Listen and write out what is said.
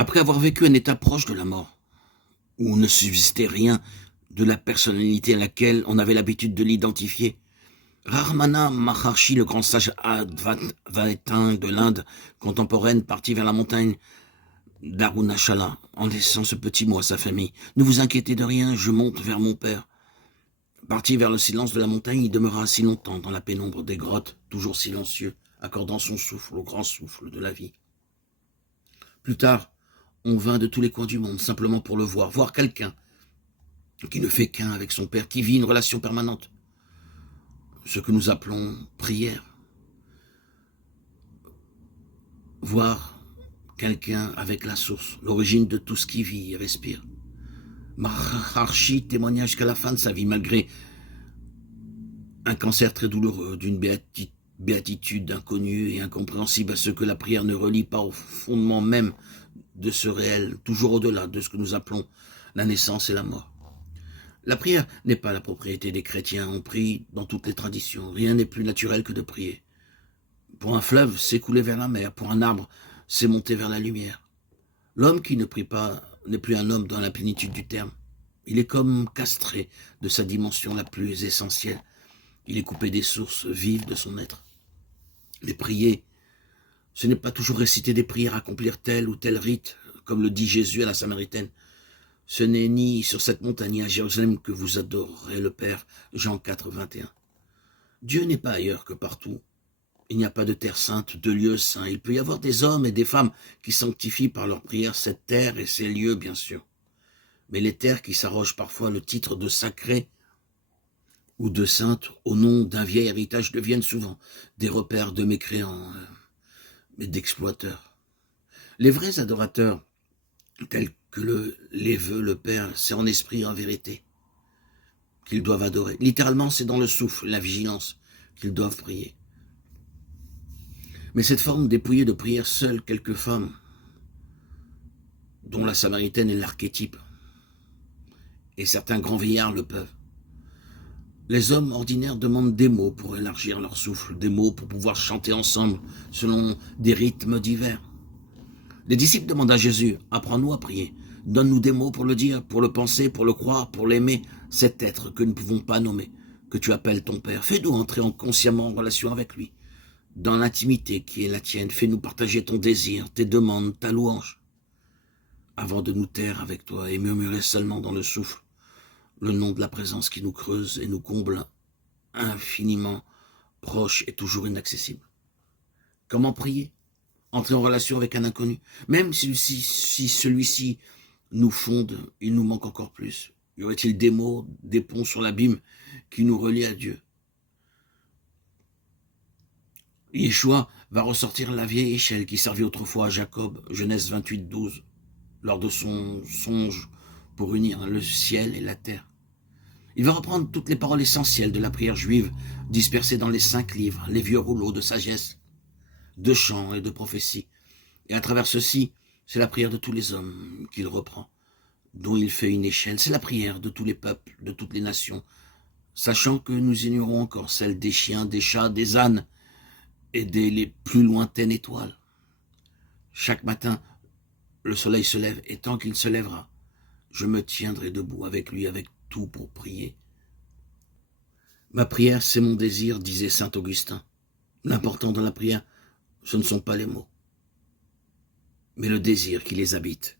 Après avoir vécu un état proche de la mort, où ne subsistait rien de la personnalité à laquelle on avait l'habitude de l'identifier, Rahmana Maharshi, le grand sage Advaitin de l'Inde contemporaine, partit vers la montagne d'Arunachala, en laissant ce petit mot à sa famille. « Ne vous inquiétez de rien, je monte vers mon père. » Parti vers le silence de la montagne, il demeura si longtemps dans la pénombre des grottes, toujours silencieux, accordant son souffle au grand souffle de la vie. Plus tard, on vint de tous les coins du monde, simplement pour le voir quelqu'un qui ne fait qu'un avec son père, qui vit une relation permanente, ce que nous appelons prière. Voir quelqu'un avec la source, l'origine de tout ce qui vit et respire. Maharshi témoigna jusqu'à la fin de sa vie, malgré un cancer très douloureux, d'une béatitude inconnue et incompréhensible à ce que la prière ne relie pas au fondement même de ce réel, toujours au-delà de ce que nous appelons la naissance et la mort. La prière n'est pas la propriété des chrétiens, on prie dans toutes les traditions, rien n'est plus naturel que de prier. Pour un fleuve, c'est couler vers la mer, pour un arbre, c'est monter vers la lumière. L'homme qui ne prie pas n'est plus un homme dans la plénitude du terme. Il est comme castré de sa dimension la plus essentielle. Il est coupé des sources vives de son être. Mais prier, ce n'est pas toujours réciter des prières, accomplir tel ou tel rite, comme le dit Jésus à la Samaritaine. Ce n'est ni sur cette montagne ni à Jérusalem que vous adorerez le Père, Jean 4, 21. Dieu n'est pas ailleurs que partout. Il n'y a pas de terre sainte, de lieu saint. Il peut y avoir des hommes et des femmes qui sanctifient par leurs prières cette terre et ces lieux, bien sûr. Mais les terres qui s'arrogent parfois le titre de sacré ou de sainte au nom d'un vieil héritage deviennent souvent des repères de mécréants, mais d'exploiteurs. Les vrais adorateurs, tels que les veut le Père, c'est en esprit et en vérité qu'ils doivent adorer. Littéralement, c'est dans le souffle, la vigilance, qu'ils doivent prier. Mais cette forme dépouillée de prière, seules quelques femmes, dont la Samaritaine est l'archétype, et certains grands vieillards le peuvent. Les hommes ordinaires demandent des mots pour élargir leur souffle, des mots pour pouvoir chanter ensemble selon des rythmes divers. Les disciples demandent à Jésus, apprends-nous à prier, donne-nous des mots pour le dire, pour le penser, pour le croire, pour l'aimer, cet être que nous ne pouvons pas nommer, que tu appelles ton Père. Fais-nous entrer consciemment en relation avec lui, dans l'intimité qui est la tienne. Fais-nous partager ton désir, tes demandes, ta louange, avant de nous taire avec toi et murmurer seulement dans le souffle le nom de la présence qui nous creuse et nous comble, infiniment proche et toujours inaccessible. Comment prier? Entrer en relation avec un inconnu. Même si celui-ci nous fonde, il nous manque encore plus. Y aurait-il des mots, des ponts sur l'abîme qui nous relient à Dieu? Yeshua va ressortir la vieille échelle qui servit autrefois à Jacob, Genèse 28, 12, lors de son songe pour unir le ciel et la terre. Il va reprendre toutes les paroles essentielles de la prière juive dispersées dans les 5 livres, les vieux rouleaux de sagesse, de chants et de prophéties. Et à travers ceci, c'est la prière de tous les hommes qu'il reprend, dont il fait une échelle. C'est la prière de tous les peuples, de toutes les nations, sachant que nous ignorons encore celle des chiens, des chats, des ânes et des les plus lointaines étoiles. Chaque matin, le soleil se lève, et tant qu'il se lèvera, je me tiendrai debout avec lui, avec tout pour prier. Ma prière, c'est mon désir, disait saint Augustin. L'important dans la prière, ce ne sont pas les mots, mais le désir qui les habite.